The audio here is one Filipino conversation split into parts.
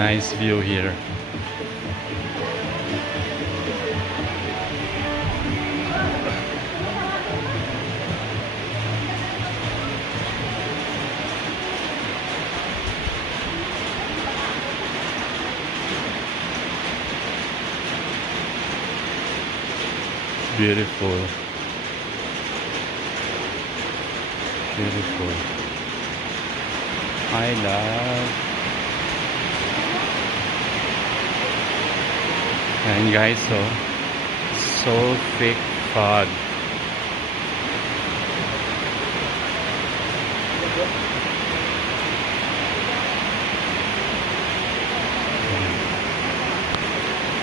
Nice view here. Beautiful. Beautiful. I love. And guys, so thick fog.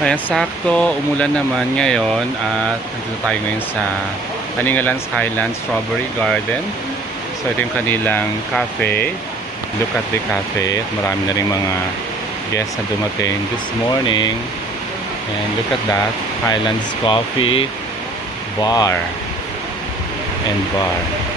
Ayan, sakto, umulan naman ngayon at nandito tayo ngayon sa Kalingalan Skyland Strawberry Garden. So ito yung kanilang cafe. Look at the cafe. Marami na rin mga guests na dumating this morning. And look at that, Highlands Coffee Bar and Bar.